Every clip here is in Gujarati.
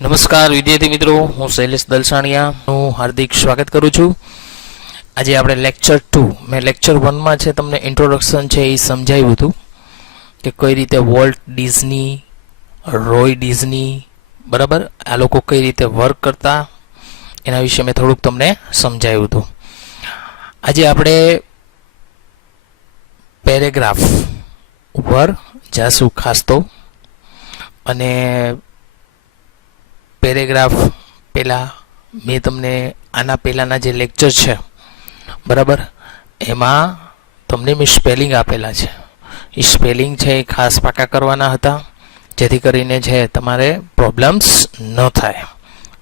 નમસ્કાર વિદ્યાર્થી મિત્રો, હું શૈલેષ દલસાણિયાનું હાર્દિક સ્વાગત કરું છું. આજે આપણે લેક્ચર 2, મેં લેક્ચર 1માં છે તમને ઇન્ટ્રોડક્શન છે એ સમજાવ્યું હતું કે કઈ રીતે વોલ્ટ ડિઝની, રોય ડિઝની, બરાબર, આ લોકો કઈ રીતે વર્ક કરતા એના વિશે મેં થોડુંક તમને સમજાવ્યું હતું. આજે આપણે પેરેગ્રાફ ઉપર જાશું ખાસ તો, અને પેરેગ્રાફ પહેલાં મેં તમને આના પહેલાંના જે લેક્ચર છે બરાબર, એમાં તમને મેં સ્પેલિંગ આપેલા છે. એ સ્પેલિંગ છે એ ખાસ પાકા કરવાના હતા જેથી કરીને છે તમારે પ્રોબ્લેમ્સ ન થાય.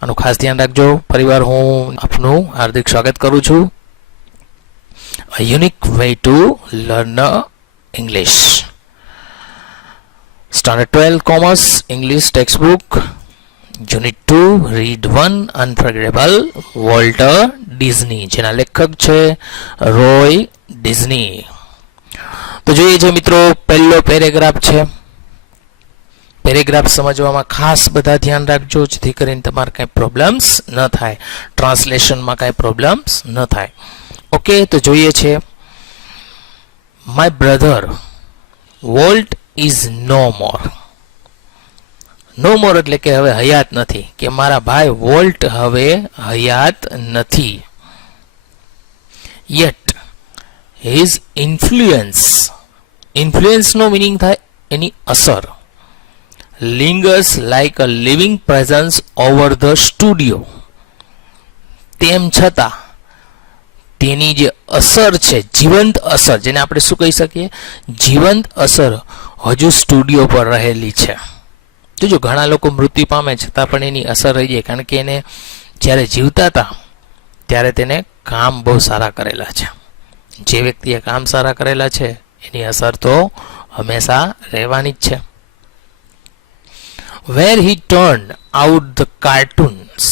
આનું ખાસ ધ્યાન રાખજો. ફરીવાર હું આપનું હાર્દિક સ્વાગત કરું છું. A unique way to learn English. Standard 12 Commerce English textbook. Unit 2, Read 1, Unforgettable Walter Disney, જેના લેખક છે રોય ડિઝની. તો જોઈએ છે મિત્રો, પહેલો પેરેગ્રાફ છે. પેરેગ્રાફ સમજવામાં ખાસ બધા ધ્યાન રાખજો જેથી કરીને તમારે કાંઈ પ્રોબ્લેમ્સ ન થાય, ટ્રાન્સલેશનમાં કાંઈ પ્રોબ્લેમ્સ ન થાય. ઓકે, તો જોઈએ છે. My brother Walt is no more. No more એટલે કે હવે હયાત નથી, કે મારા ભાઈ વોલ્ટ હવે હયાત નથી. યેટ હિઝ ઇન્ફ્લુઅન્સ, ઇન્ફ્લુઅન્સનો મિનિંગ થાય એની અસર. Lingers like a living presence over the studio. તેમ છતાં તેની જે અસર છે, જીવંત અસર, જેને આપણે શું કહી શકીએ, જીવંત અસર હજુ સ્ટુડિયો પર રહેલી છે. જોજો, ઘણા લોકો મૃત્યુ પામે છતાં પણ એની અસર રહી જાય, કારણ કે એને જ્યારે જીવતા હતા ત્યારે તેને કામ બહુ સારા કરેલા છે. જે વ્યક્તિએ કામ સારા કરેલા છે એની અસર તો હંમેશા રહેવાની જ છે. વેર હી ટર્ન આઉટ ધ કાર્ટૂન્સ,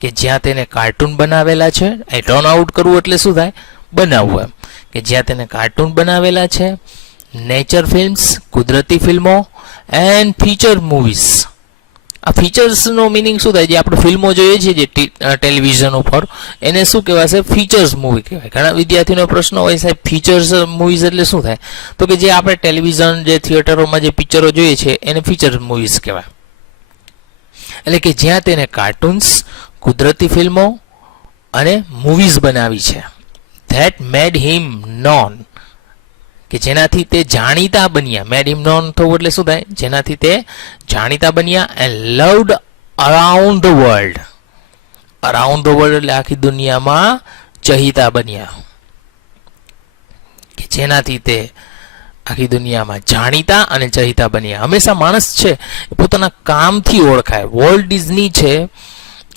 કે જ્યાં તેને કાર્ટૂન બનાવેલા છે. એ ટર્ન આઉટ કરવું એટલે શું થાય, બનાવવું એમ, કે જ્યાં તેને કાર્ટૂન બનાવેલા છે. નેચર ફિલ્મ્સ, કુદરતી ફિલ્મો, એન્ડ ફીચર મૂવીઝ. આ ફીચર્સનો મિનિંગ શું થાય, જે આપણે ફિલ્મો જોઈએ છીએ જે ટેલિવિઝન ઉપર, એને શું કહેવાશે, ફીચર્સ મૂવી કહેવાય. ઘણા વિદ્યાર્થીનો પ્રશ્ન હોય, સાહેબ ફીચર્સ મૂવીઝ એટલે શું થાય, તો કે જે આપણે ટેલિવિઝન, જે થિયેટરોમાં જે પિક્ચરો જોઈએ છે એને ફીચર મૂવીઝ કહેવાય. એટલે કે જ્યાં તેને કાર્ટૂન્સ, કુદરતી ફિલ્મો અને મૂવીઝ બનાવી છે. ધેટ મેડ હિમ નોન, કે જેનાથી તે જાણીતા બન્યા. મેડ હિમ નોન થવું એટલે શું થાય, જેનાથી તે જાણીતા બન્યા. And loved around the world. Around the world એટલે આખી દુનિયામાં ચહિતા બન્યા, કે જેનાથી તે આખી દુનિયામાં જાણીતા અને ચહિતા બન્યા. હંમેશા માણસ છે એ પોતાના કામથી ઓળખાય. વોલ્ટ ડિઝની છે,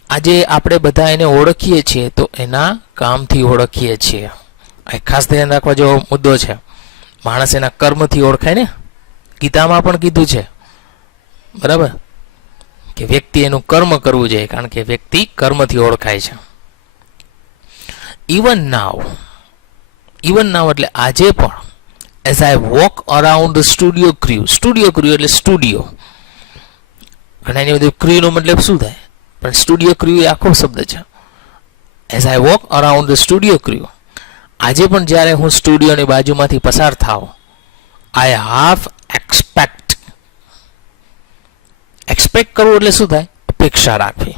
આજે આપણે બધા એને ઓળખીએ છીએ તો એના કામથી ઓળખીએ છીએ. આ ખાસ ધ્યાન રાખવા જેવો મુદ્દો છે. માણસ એના કર્મથી ઓળખાય ને, ગીતામાં પણ કીધું છે બરાબર, કે વ્યક્તિ એનું કર્મ કરવું જોઈએ, કારણ કે વ્યક્તિ કર્મથી ઓળખાય છે. ઇવન નાવ, ઇવન નાવ એટલે આજે પણ, as I walk around the studio crew. Studio crew એટલે સ્ટુડિયો. ઘણા એની બધું ક્ર્યુનો મતલબ શું થાય, પણ સ્ટુડિયો ક્ર્યુ એ આખો શબ્દ છે. As I walk around the studio crew. આજે પણ જ્યારે હું સ્ટુડિયોની બાજુમાંથી પસાર થાવ, આઈ હાફ એક્સપેક્ટ. એક્સપેક્ટ કરવું એટલે શું થાય, અપેક્ષા રાખવી.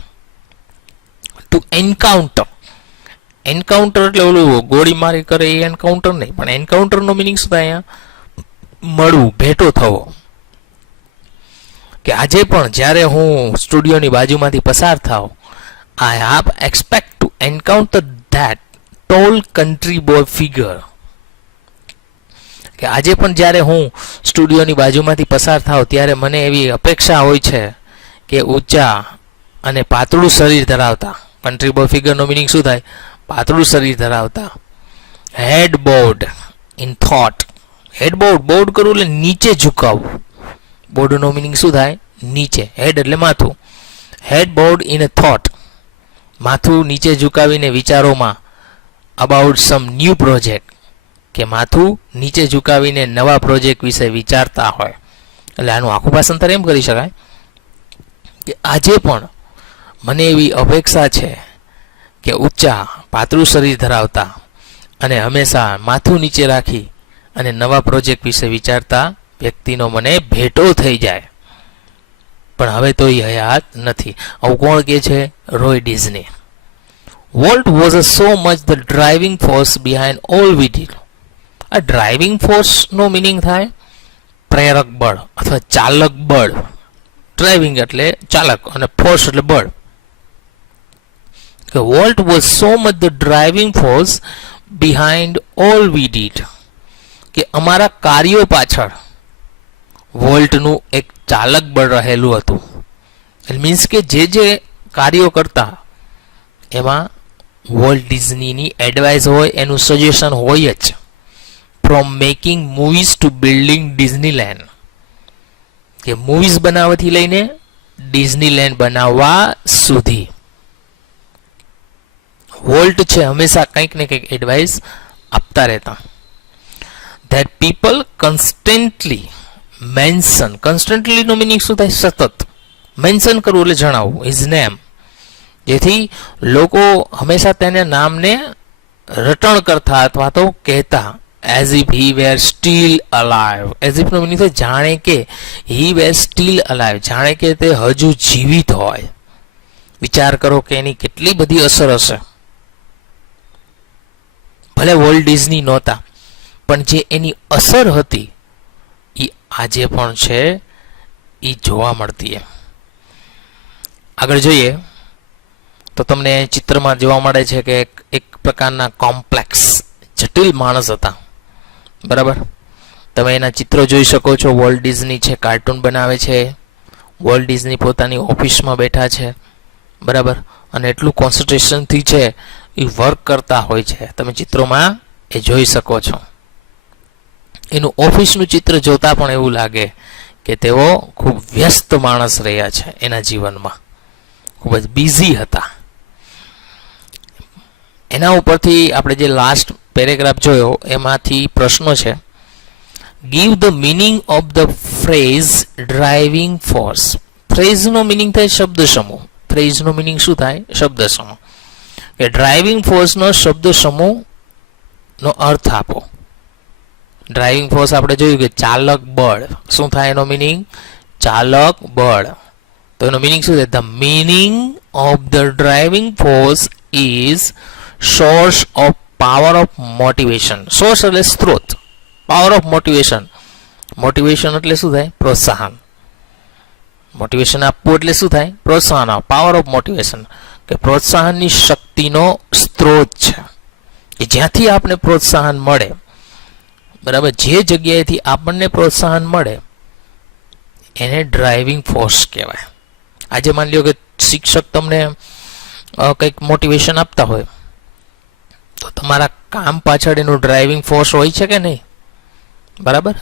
ટુ એન્કાઉન્ટર, એન્કાઉન્ટર એટલે ઓલું ગોળી મારી કરે એ એન્કાઉન્ટર નહીં, પણ એન્કાઉન્ટરનો મિનિંગ શું થાય, અહીંયા મળવું, ભેટો થવો. કે આજે પણ જ્યારે હું સ્ટુડિયોની બાજુમાંથી પસાર થાવ, I half expect to encounter that tall country boy figure. કે આજે પણ જ્યારે હું સ્ટુડિયોની બાજુમાંથી પસાર થાવ ત્યારે મને એવી અપેક્ષા હોય છે કે ઊંચા અને પાતળું શરીર ધરાવતા, કન્ટ્રી બોય ફિગરનો મિનિંગ શું થાય, પાતળું શરીર ધરાવતા. Head bowed in thought. Head bowed, bowed કરવું એટલે નીચે ઝુકાવવું. બોર્ડનો મિનિંગ શું થાય, નીચે. હેડ એટલે માથું. હેડ બોર્ડ ઇન અ થોટ, માથું નીચે ઝુકાવીને વિચારોમાં. અબાઉટ સમ ન્યૂ પ્રોજેક્ટ, કે માથું નીચે ઝુકાવીને નવા પ્રોજેક્ટ વિશે વિચારતા હોય. એટલે આનું આખું ભાષાંતર એમ કરી શકાય કે આજે પણ મને એવી અપેક્ષા છે કે ઊંચા પાતળું શરીર ધરાવતા અને હંમેશા માથું નીચે રાખી અને નવા પ્રોજેક્ટ વિશે વિચારતા વ્યક્તિનો મને ભેટો થઈ જાય. પણ હવે તો એ હયાત નથી. આવું કોણ કે છે? Roy Disney. Volt was so much the driving force behind all we did. આ ડ્રાઇવિંગ ફોર્સ નો મિનિંગ થાય પ્રેરક બળ અથવા ચાલક બળ. ડ્રાઇવિંગ એટલે ચાલક અને ફોર્સ એટલે બળ. Volt was so much the driving force behind all we did. કે અમારા કાર્યો પાછળ વોલ્ટનું એક ચાલક બળ રહેલું હતું. ઇટ મીન્સ કે જે કાર્યો કરતા એમાં વોલ્ટ ડિઝનીની એડવાઇસ હોય, એનું સજેશન હોય જ. From making movies to building Disneyland. કે મૂવીઝ બનાવવાથી લઈને ડિઝનીલેન્ડ બનાવવા સુધી વોલ્ટ છે હંમેશા કંઈક ને કંઈક એડવાઇસ આપતા રહેતા. That people constantly mention. Constantly નો મિનિંગ શું થાય? સતત મેન્શન કરવું એટલે જણાવવું, હિઝ નેમ. જેથી લોકો હંમેશા તેના નામને રટણ કરતા અથવા તો કહેતા. As if he were still alive. As if નો મિનિંગ થાય જાણે કે હી વેર સ્ટીલ અલાઇવ, જાણે કે તે હજુ જીવિત હોય. વિચાર કરો કે એની કેટલી બધી અસર હશે. ભલે વોલ્ટ ડિઝની નહોતા, પણ જે એની અસર હતી એ આજે પણ છે, એ જોવા મળતી. આગળ જોઈએ તો તમને ચિત્રમાં જોવા મળે છે કે એક પ્રકારના કોમ્પ્લેક્સ જટિલ માણસ હતા. બરાબર, તમે એના ચિત્રો જોઈ શકો છો. વોલ્ટ ડિઝની છે કાર્ટૂન બનાવે છે. વોલ્ટ ડિઝની પોતાની ઓફિસમાં બેઠા છે. બરાબર, અને એટલું કોન્સન્ટ્રેશનથી છે એ વર્ક કરતા હોય છે. તમે ચિત્રોમાં એ જોઈ શકો છો. એનું ઓફિસનું ચિત્ર જોતા પણ એવું લાગે કે તેઓ ખૂબ વ્યસ્ત માણસ રહ્યા છે એના જીવનમાં, ખૂબ જ બિઝી હતા. એના ઉપરથી આપણે જે લાસ્ટ પેરેગ્રાફ જોયો એમાંથી પ્રશ્નો છે. Give the meaning of the phrase driving force. ફ્રેઝનો મિનિંગ થાય શબ્દ સમૂહ. ફ્રેઝનો મિનિંગ શું થાય? શબ્દ સમૂહ. કે ડ્રાઇવિંગ ફોર્સનો શબ્દ સમૂહનો અર્થ આપો. ડ્રાઇવિંગ ફોર્સ આપણે જોયું કે ચાલક બળ. શું થાય એનો મિનિંગ? ચાલક બળ. તો એનો મિનિંગ શું થાય? The meaning of the driving force is source of power of motivation. Source એટલે સ્ત્રોત. Power of motivation. મોટિવેશન એટલે શું થાય? પ્રોત્સાહન. મોટિવેશન આપવું એટલે શું થાય? પ્રોત્સાહન આપવું. પાવર ઓફ મોટિવેશન કે પ્રોત્સાહનની શક્તિનો સ્ત્રોત છે. કે જ્યાંથી આપણને પ્રોત્સાહન મળે, બરાબર, જે જગ્યાએથી આપણને પ્રોત્સાહન મળે એને ડ્રાઇવિંગ ફોર્સ કહેવાય. આજે માની લો કે શિક્ષક તમને કંઈક મોટિવેશન આપતા હોય તો તમારા કામ પાછળ એનું ડ્રાઇવિંગ ફોર્સ હોય છે કે નહીં? બરાબર,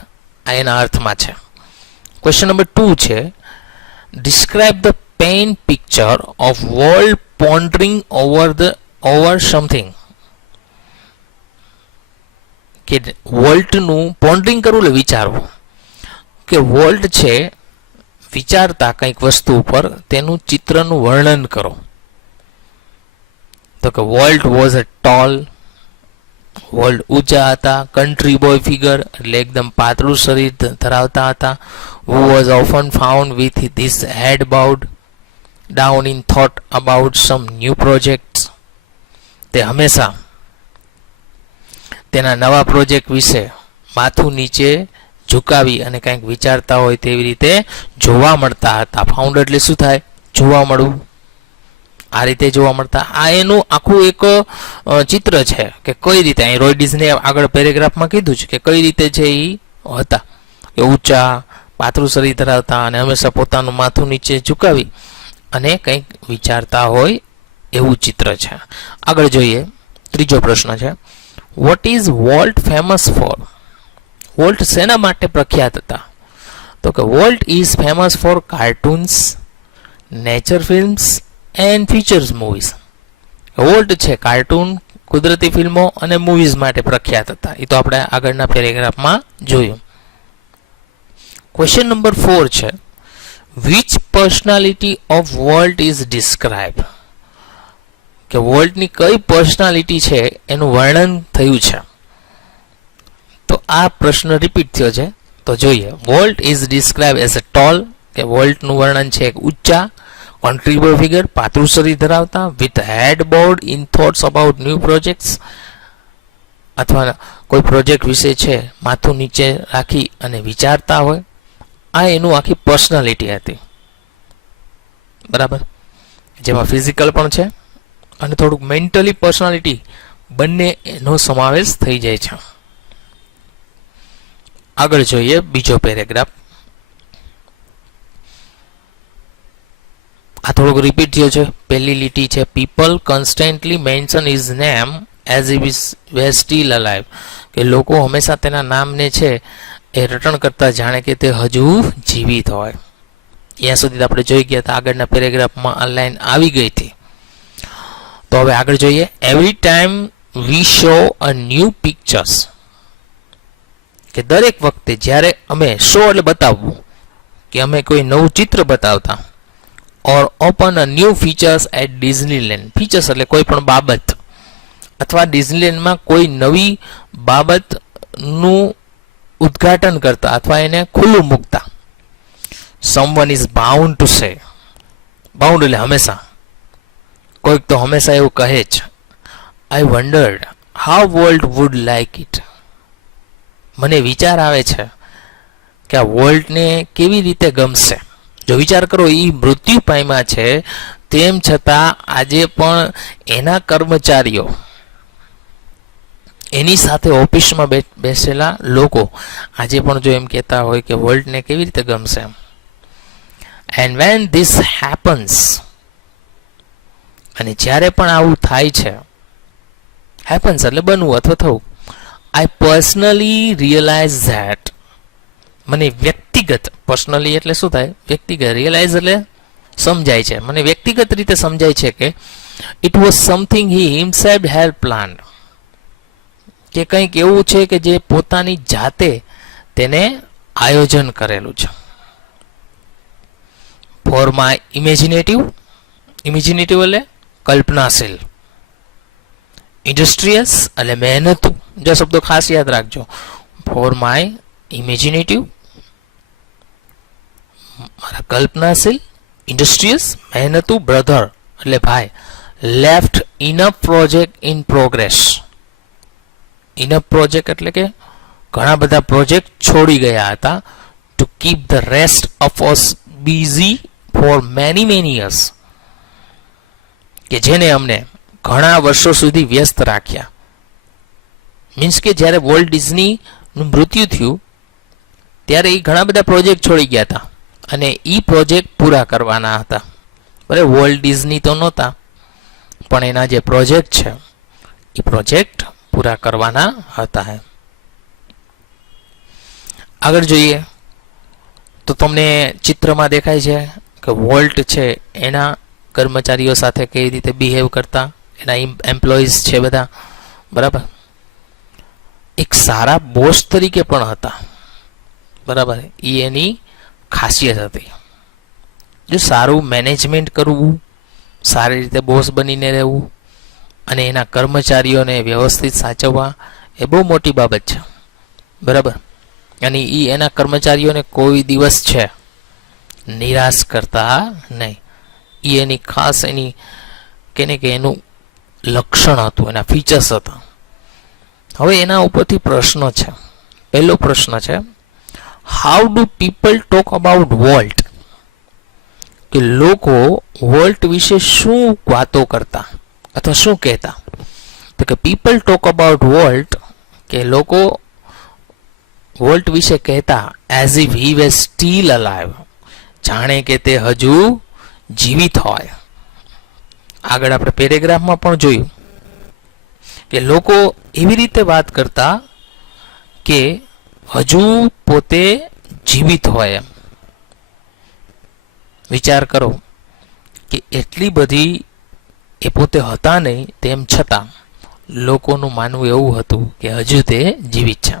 આ એના અર્થમાં છે. ક્વેશ્ચન નંબર 2 છે. Describe the pen picture of Walt pondering over something. કે વોલ્ટનું પોન્ડરિંગ કરવું એટલે વિચારવું. કે વોલ્ટ છે વિચારતા કંઈક વસ્તુ ઉપર, તેનું ચિત્રનું વર્ણન કરો. તો કે volt was a tall. Volt ઊંચા હતા. કન્ટ્રી બોય ફિગર એટલે એકદમ પાતળું શરીર ધરાવતા હતા. Who was often found with this head bowed down in thought about some new projects. તે હંમેશા તેના નવા પ્રોજેક્ટ વિશે માથું નીચે ઝુકાવી અને કંઈક વિચારતા હોય તેવી રીતે જોવા મળતા હતા. ફાઉન્ડ એટલે શું થાય? જોવા મળવું. આ રીતે જોવા મળતા. આ એનું આખું એક ચિત્ર છે કે કઈ રીતે. અહીં રોય ડિઝનીએ આગળ પેરેગ્રાફમાં કીધું છે કે કઈ રીતે છે એ હતા. કે ઊંચા પાતળું શરીર ધરાવતા અને હંમેશા પોતાનું માથું નીચે ઝુકાવી અને કંઈક વિચારતા હોય એવું ચિત્ર છે. આગળ જોઈએ. ત્રીજો પ્રશ્ન છે. What is volt famous for? Volt શેના માટે પ્રખ્યાત હતા? તો કે Walt is famous for cartoons, nature films and features movies. Volt છે કાર્ટૂન, કુદરતી ફિલ્મો અને મૂવીઝ માટે પ્રખ્યાત હતા. એ તો આપણે આગળના પેરેગ્રાફમાં જોયું. ક્વેશ્ચન નંબર 4 છે. Which personality of volt is describe, કે વોલ્ટની કઈ પર્સનાલિટી છે એનું વર્ણન થયું છે. તો આ પ્રશ્ન રિપીટ થયો છે. તો જોઈએ, volt is describe as a tall, કે વોલ્ટનું વર્ણન છે એક ઊંચા કોન્ટ્રીબ્યુટર ફિગર, પાતળું શરીર ધરાવતા, with head bowed in thoughts about new projects, અથવા કોઈ પ્રોજેક્ટ વિશે છે માથું નીચે રાખી અને વિચારતા હોય. આ એનું આખી પર્સનાલિટી હતી. બરાબર, જેમાં ફિઝિકલ પણ છે અને થોડુંક મેન્ટલી પર્સનાલિટી બંને એનો સમાવેશ થઈ જાય છે. આગળ જોઈએ બીજો પેરેગ્રાફ. આ થોડુંક રિપીટ થયો છે. પહેલી લીટી છે, people constantly mention his name as if were still alive, કે લોકો હંમેશા તેના નામને છે એ રટણ કરતા જાણે કે તે હજુ જીવિત હોય. ત્યાં સુધી આપણે જોઈ ગયા હતા, આગળના પેરેગ્રાફમાં આ લાઈન આવી ગઈ હતી. તો હવે આગળ જોઈએ, every time V saw a new pictures, કે દરેક વખતે જ્યારે અમે શો એટલે બતાવવું, કે અમે કોઈ નવું ચિત્ર બતાવતા, or open a new features at Disneyland, features એટલે કોઈ પણ બાબત, અથવા ડિઝનીલેન્ડમાં કોઈ નવી બાબતનું ઉદ્ઘાટન કરતા અથવા એને ખુલ્લું મૂકતા. Someone is bound to say, bound એટલે હંમેશા, કોઈક તો હંમેશા એવું કહે જ, I wondered how world would like it, મને વિચાર આવે છે કે આ વર્લ્ડને કેવી રીતે ગમશે. જો વિચાર કરો, એ મૃત્યુ પામ્યા છે તેમ છતાં આજે પણ એના કર્મચારીઓ, એની સાથે ઓફિસમાં બેસેલા લોકો આજે પણ જો એમ કહેતા હોય કે વર્લ્ડને કેવી રીતે ગમશે. એન્ડ વેન ધીસ હેપન્સ, અને જ્યારે પણ આવું થાય છે, હેપન્સ એટલે બનવું અથવા થવું, આઈ પર્સનલી રિયલાઇઝ ધેટ, મને વ્યક્તિગત, પર્સનલી એટલે શું થાય, વ્યક્તિગત, રિયલાઇઝ એટલે સમજાય છે, મને વ્યક્તિગત રીતે સમજાય છે કે it was something he himself had planned, કે કંઈક એવું છે કે જે પોતાની જાતે તેને આયોજન કરેલું છે. ફોર માય ઇમેજિનેટિવ, ઇમેજિનેટિવ એટલે કલ્પનાશીલ, ઇન્ડસ્ટ્રીયસ એટલે મહેનતુ, જો શબ્દો ખાસ યાદ રાખજો. ફોર માય ઇમેજિનેટિવ, મારા કલ્પનાશીલ, ઇન્ડસ્ટ્રીયસ મહેનતુ બ્રધર એટલે ભાઈ, left enough project in progress, enough project એટલે કે ઘણા બધા પ્રોજેક્ટ છોડી ગયા હતા. To keep the rest of us busy for many years, કે જેને અમને ઘણા વર્ષો સુધી વ્યસ્ત રાખ્યા. મીન્સ કે જ્યારે વોલ્ટ ડિઝનીનું મૃત્યુ થયું ત્યારે એ ઘણા બધા પ્રોજેક્ટ છોડી ગયા હતા અને એ પ્રોજેક્ટ પૂરા કરવાના હતા. બરાબર, વોલ્ટ ડિઝની તો નહોતા, પણ એના જે પ્રોજેક્ટ છે એ પ્રોજેક્ટ પૂરા કરવાના હતા. આગળ જોઈએ તો તમને ચિત્રમાં દેખાય છે કે વોલ્ટ છે એના કર્મચારીઓ સાથે કેવી રીતે બિહેવ કરતા, એના એમ્પ્લોઈઝ છે બધા. બરાબર, એક સારા બોસ તરીકે પણ હતા. બરાબર, એ એની ખાસિયત હતી. જો સારું મેનેજમેન્ટ કરવું, સારી રીતે બોસ બનીને રહેવું અને એના કર્મચારીઓને વ્યવસ્થિત સાચવવા, એ બહુ મોટી બાબત છે. બરાબર, અને એ એના કર્મચારીઓને કોઈ દિવસ છે નિરાશ કરતા નહીં. એ એની ખાસ એની કેને કે એનું લક્ષણ હતું, એના ફીચર્સ હતા. હવે એના ઉપરથી પ્રશ્નો છે. પહેલો પ્રશ્ન છે, how do people talk about Walt, કે લોકો વોલ્ટ વિશે શું વાતો કરતા અથવા શું કહેતા. તો કે પીપલ ટોક અબાઉટ વોલ્ટ, કે લોકો વોલ્ટ વિશે કહેતા as if he was still alive, જાણે કે તે હજુ જીવિત હોય. આગળ આપણે પેરેગ્રાફમાં પણ જોયું કે લોકો એવી રીતે વાત કરતા કે હજુ પોતે જીવિત હોય એમ. વિચાર કરો કે એટલી બધી એ પોતે હતા નહીં, તેમ છતાં લોકોનું માનવું એવું હતું કે હજુ તે જીવિત છે.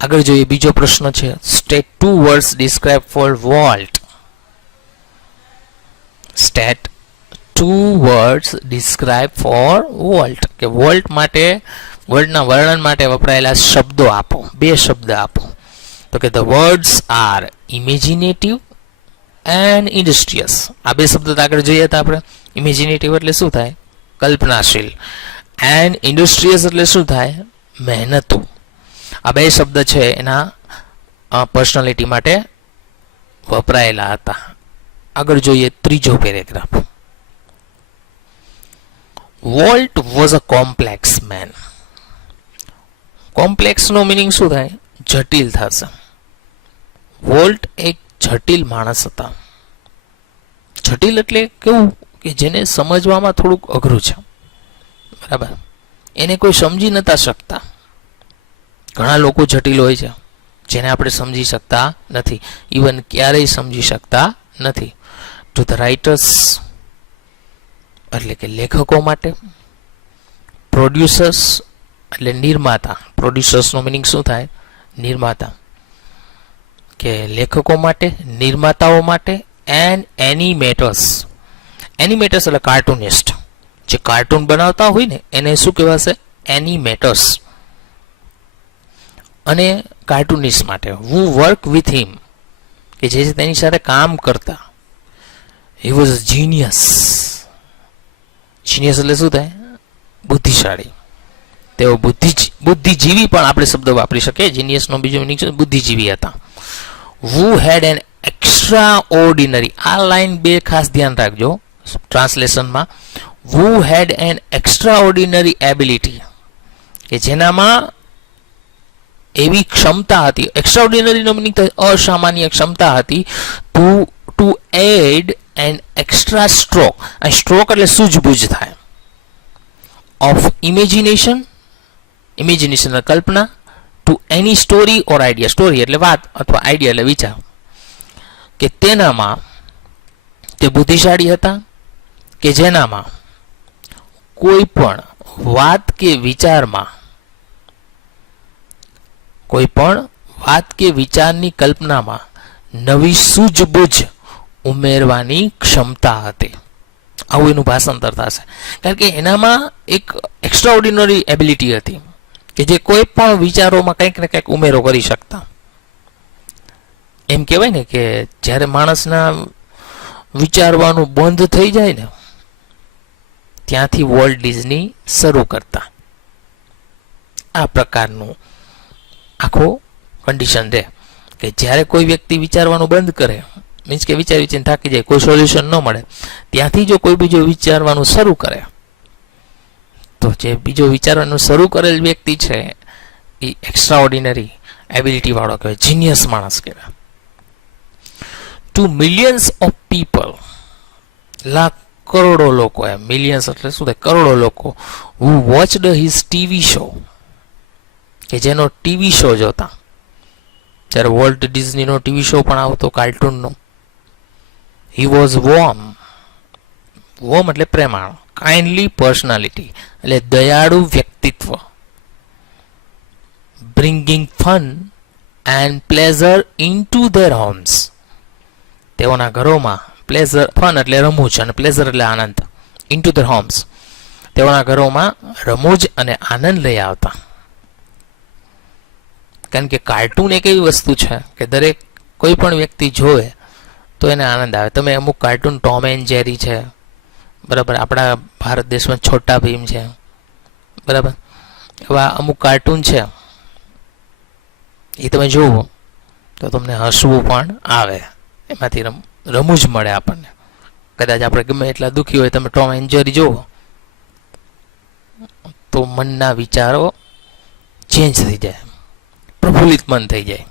આગળ જોઈએ, બીજો પ્રશ્ન છે, state 2 words describe for Walt. State 2 words describe for Walt, કે વોલ્ટ માટે વર્ડના વર્ણન માટે વપરાયેલા શબ્દો આપો. 2 શબ્દ આપો. તો કે the words R imaginative and ઇન્ડસ્ટ્રીયસ. આ 2 શબ્દ આગળ જોઈએ હતા આપણે. ઇમેજિનેટિવ એટલે શું થાય? કલ્પનાશીલ. એન્ડ ઇન્ડસ્ટ્રીયસ એટલે શું થાય? મહેનતુ. આ 2 શબ્દ છે એના પર્સનાલિટી માટે વપરાયેલા હતા. આગળ જોઈએ ત્રીજો paragraph. Walt was a complex man. Complex નો મિનિંગ શું થાય? જટિલ થશે. વોલ્ટ એક જટિલ માણસ હતા. જટિલ એટલે કેવું કે જેને સમજવામાં થોડુંક અઘરું છે, બરાબર, એને કોઈ સમજી નતા શકતા. ઘણા લોકો જટિલ હોય છે જેને આપણે સમજી શકતા નથી, ઇવન ક્યારેય સમજી શકતા નથી. ટુ ધ રાઇટર્સ એટલે કે લેખકો માટે, પ્રોડ્યુસર્સ એટલે નિર્માતા. પ્રોડ્યુસર્સનો મિનિંગ શું થાય? નિર્માતા. કે લેખકો માટે, નિર્માતાઓ માટે, એન્ડ એનિમેટર્સ. એનિમેટર્સ એટલે કાર્ટુનિસ્ટ. જે કાર્ટૂન બનાવતા હોય ને એને શું કહેવાશે? એનિમેટર્સ. અને કાર્ટુનિસ્ટ માટે, હુ વર્ક વિથ હિમ, કે જે તેની સાથે કામ કરતા. He was genius. જીનિયસ એટલે શું થાય? બુદ્ધિશાળી. તેઓ બુદ્ધિજીવી પણ આપણે શબ્દ વાપરી શકીએ. જીનિયસનો બીજો મિનિંગ છે બુદ્ધિજીવી હતા. Who had an extraordinary. આ લાઈન 2 ખાસ ધ્યાન રાખજો ટ્રાન્સલેશનમાં. Who had an extraordinary ability, કે જેનામાં એવી ક્ષમતા હતી. એક્સ્ટ્રા ઓર્ડિનરીનો મિનિંગ અસામાન્ય ક્ષમતા હતી. To add an extra stroke. આ સ્ટ્રોક એટલે સૂઝબૂઝ થાય. ઓફ ઇમેજિનેશન, ઇમેજિનેશન કલ્પના. To any story or idea. Story એટલે વાત અથવા આઈડિયા એટલે વિચાર. કે તેનામાં તે બુદ્ધિશાળી હતા, કે જેનામાં કોઈ પણ વાત કે વિચારમાં, કોઈ પણ વાત કે વિચારની કલ્પનામાં નવી સૂઝબૂઝ ઉમેરવાની ક્ષમતા હતી. આવું એનું ભાષાંતર થશે. કારણ કે એનામાં એક એક્સ્ટ્રા ઓર્ડિનરી એબિલિટી હતી કે જે કોઈ પણ વિચારોમાં કંઈક ને કંઈક ઉમેરો કરી શકતા. એમ કહેવાય ને કે જ્યારે માણસના વિચારવાનું બંધ થઈ જાય ને ત્યાંથી વોલ્ટ ડિઝની શરૂ કરતા. આ પ્રકારનું આખો કન્ડિશન રહે કે જ્યારે કોઈ વ્યક્તિ વિચારવાનું બંધ કરે, મીન્સ કે વિચારી વિચારીને થાકી જાય, કોઈ સોલ્યુશન ન મળે, ત્યાંથી જો કોઈ બીજો વિચારવાનું શરૂ કરે તો જે બીજો વિચારવાનું શરૂ કરેલ વ્યક્તિ છે એ એક્સ્ટ્રા ઓર્ડિનરી એબિલિટી વાળો કહેવાય, જીનિયસ માણસ કહેવાય. To millions of people, lakh કરોડો લોકો, એમ મિલિયન્સ એટલે શું થાય? કરોડો લોકો. Who watched his TV show, કે જેનો ટીવી શો જોતા. જ્યારે વોલ્ટ ડિઝનીનો ટીવી શો પણ આવતો કાર્ટૂનનો. He was warm. વોર્મ એટલે પ્રેમાળ. કાઇન્ડલી પર્સનાલિટી એટલે દયાળુ વ્યક્તિત્વ. Bringing fun and pleasure into their homes. તેઓના ઘરોમાં પ્લેઝર, ફન એટલે રમૂજ અને પ્લેઝર એટલે આનંદ. ઇનટુ ધેર હોમ્સ, તેઓના ઘરોમાં રમૂજ અને આનંદ લઈ આવતા. કારણ કે કાર્ટૂન એક એવી વસ્તુ છે કે દરેક કોઈ પણ વ્યક્તિ જોવે તો એને આનંદ આવે. તમે અમુક કાર્ટૂન, ટોમ એન્ડ જેરી છે, બરાબર, આપણા ભારત દેશમાં છોટા ભીમ છે, બરાબર, એવા અમુક કાર્ટૂન છે એ તમે જુઓ તો તમને હસવું પણ આવે, એમાંથી રમૂજ મળે આપણને. કદાચ આપણે ગમે એટલા દુઃખી હોય, તમે ટોમ એન્ડ જેરી જુઓ તો મનના વિચારો ચેન્જ થઈ જાય, પ્રફુલ્લિત મન થઈ જાય,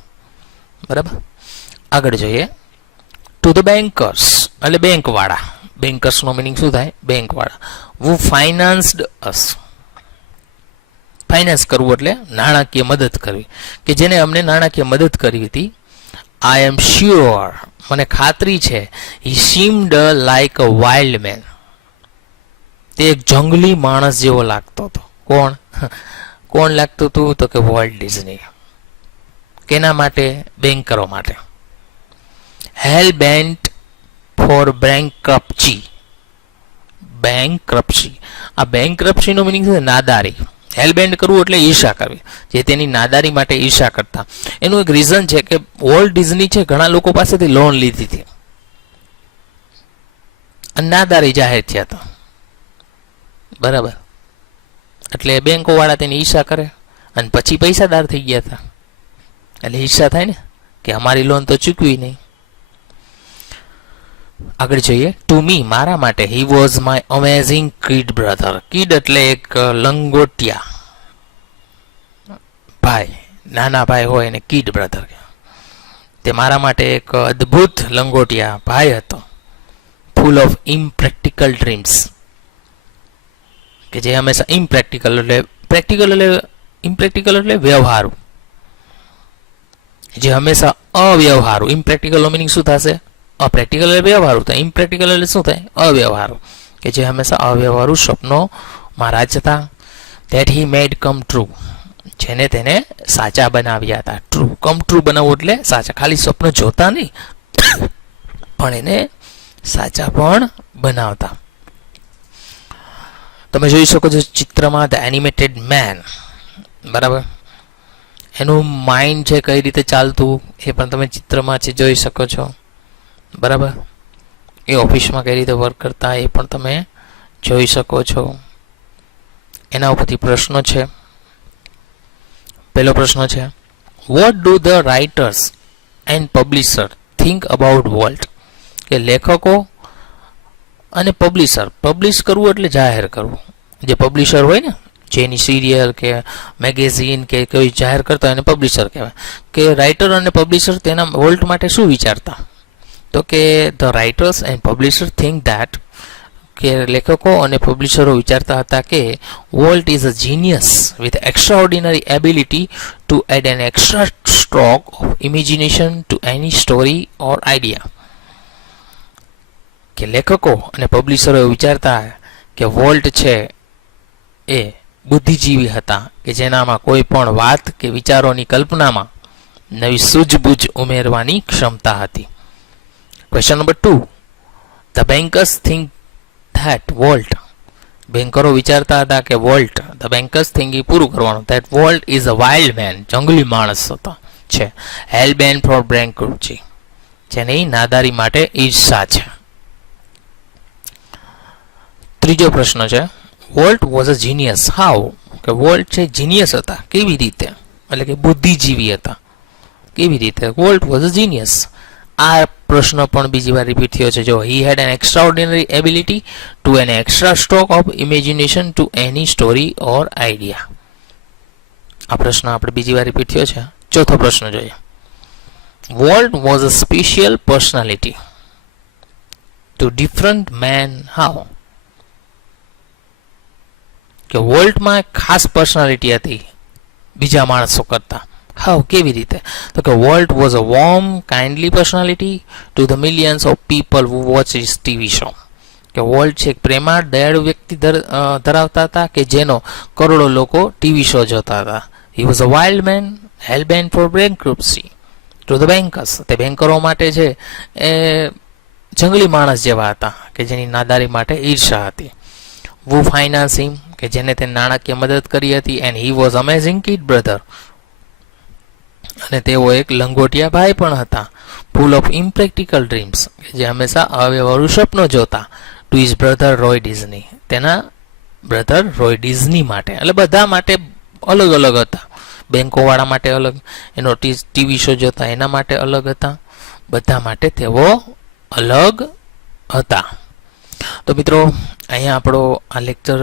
બરાબર. આગળ જોઈએ. ટુ ધ બેન્કર્સ એટલે બેંકવાળા. બેન્કર્સનો મિનિંગ શું થાય? બેંકવાળા. હુ ફાઇનાન્સ્ડ અસ. ફાઇનાન્સ કરવું એટલે નાણાકીય મદદ કરવી, કે જેને અમને નાણાકીય મદદ કરી હતી. આઈ એમ શ્યોર, મને ખાતરી છે. He seemed like a wild man. તે એક જંગલી માણસ જેવો લાગતો હતો. કોણ લાગતું હતું? તો કે વોલ્ટ ડિઝની. કેના માટે? બેન્કરો માટે. હેલ બેન્ટ ફોર બેન્કરપ્સી. બેન્કરપ્સી, આ બેન્કરપ્સી નો મિનિંગ છે નાદારી. હેલ બેન્ડ કરવું એટલે ઈર્ષા કરવી, જે તેની નાદારી માટે ઈર્ષા કરતા. એનું એક રીઝન છે કે વોલ્ટ ડિઝની છે ઘણા લોકો પાસેથી લોન લીધી હતી અને નાદારી જાહેર થયા હતા, બરાબર. એટલે બેંકો વાળા તેની ઈર્ષા કરે અને પછી પૈસાદાર થઈ ગયા હતા. એટલે ઈર્ષા થાય ને કે અમારી લોન તો ચૂકવી નહીં. આગળ જોઈએ. ટુ મી, મારા માટે, he was my amazing kid brother. Kid એટલે એક લંગોટિયા ભાઈ, નાના ભાઈ હોય એને કિડ બ્રધર. તે મારા માટે એક અદ્ભુત લંગોટિયા ભાઈ હતો. ફૂલ ઓફ ઇમ્પ્રેક્ટિકલ ડ્રીમ્સ, કે જે હંમેશા ઇમ્પ્રેક્ટિકલ એટલે ઇમ્પ્રેક્ટિકલ એટલે વ્યવહારુ, જે હંમેશા અવ્યવહારુ. ઇમ્પ્રેક્ટિકલ નો મિનિંગ શું થશે? અપ્રેક્ટિકલ એટલે વ્યવહારુ થાય. ઇમ્પ્રેક્ટિકલ એટલે શું થાય? અવ્યવહારુ, કે જે હંમેશા અવ્યવહારુ સ્વપ્નો મહારાજ હતા. That he made come true, જેને તેને સાચા બનાવ્યા હતા. ટ્રુ, કમ ટ્રુ બનાવવું એટલે સાચા. ખાલી સ્વપ્ન જોતા નહીં પણ એને સાચા પણ બનાવતા. તમે જોઈ શકો છો ચિત્રમાં ધ એનિમેટેડ મેન, બરાબર. એનું માઇન્ડ છે કઈ રીતે ચાલતું એ પણ તમે ચિત્રમાં જોઈ શકો છો, બરાબર. એ ઓફિસમાં કઈ રીતે વર્ક કરતા એ પણ તમે જોઈ શકો છો. એના ઉપરથી પ્રશ્નો છે. પહેલો પ્રશ્ન છે, what do the writers and publisher think about Walt? કે લેખકો અને પબ્લિશર, પબ્લિશ કરવું એટલે જાહેર કરવું. જે પબ્લિશર હોય ને, જેની સિરિયલ કે મેગેઝિન કે કોઈ જાહેર કરતા હોય એને પબ્લિશર કહેવાય. કે રાઇટર અને પબ્લિશર તેના વોલ્ટ માટે શું વિચારતા? તો કે the writers and publisher think that, કે લેખકો અને પબ્લિશરો વિચારતા હતા કે Walt is a genius with extraordinary ability to add an extra stroke of imagination to any story or idea. કે લેખકો અને પબ્લિશરો વિચારતા કે વોલ્ટ છે એ બુદ્ધિજીવી હતા, કે જેનામાં કોઈ પણ વાત કે વિચારોની કલ્પનામાં નવી સૂઝબૂઝ ઉમેરવાની ક્ષમતા હતી. Question number 2, the bankers think that Walt, બેન્કરો વિચારતા હતા કે વોલ્ટ, ધ બેન્કર્સ થિંક એ પૂરું કરવાનું, that Walt is a wild man, જંગલી માણસ હતા છે. હેલ બેન ફોર બેન્કરપ્સી, જેની નાદારી માટે ઈર્ષા છે. ત્રીજો પ્રશ્ન છે, Walt was a genius how? કે વોલ્ટ છે જીનિયસ હતા, કેવી રીતે? એટલે કે બુદ્ધિજીવી હતા, કેવી રીતે? Walt was a genius. આ પ્રશ્ન પણ બીજી વાર રિપીટ થયો છે. જો, he had an extraordinary ability to an extra stroke of imagination to any story or idea. આ પ્રશ્ન આપણે બીજી વાર રિપીટ થયો છે. ચોથો પ્રશ્ન જોઈએ. Walt was a special personality to different man how? કે વોલ્ટમાં ખાસ પર્સનાલિટી હતી બીજા માણસો કરતા. હાઉ, કેવી રીતે? તો કે volt was a warm kindly personality to the millions of people who watch his TV show. કે વોલ્ટ છે એક પ્રેમાળ દયાળુ વ્યક્તિ ધરાવતા હતા કે જેનો કરોડો લોકો ટીવી શો જોતા હતા. He was a wild man hell bent for bankruptcy to the bankers. તે બેન્કરો માટે છે એ જંગલી માણસ જેવા હતા કે જેની નાદારી માટે ઈર્ષા હતી. વુ ફાઇનાન્સ હિમ, કે જેને તે નાણાકીય મદદ કરી હતી. And he was amazing kid brother, અને તેઓ એક લંગોટિયા ભાઈ પણ હતા. ફૂલ ઓફ ઇમ્પ્રેક્ટિકલ ડ્રીમ્સ, કે જે હંમેશા અવ્યવહારુ સ્વપ્નો જોતા. To his brother Roy Disney, તેના બ્રધર રોય ડિઝની માટે. એટલે બધા માટે અલગ અલગ હતા. બેન્કોવાળા માટે અલગ, એનો ટીવી શો જોતા એના માટે અલગ હતા. બધા માટે તેઓ અલગ હતા. તો મિત્રો, અહીંયા આપણો આ લેક્ચર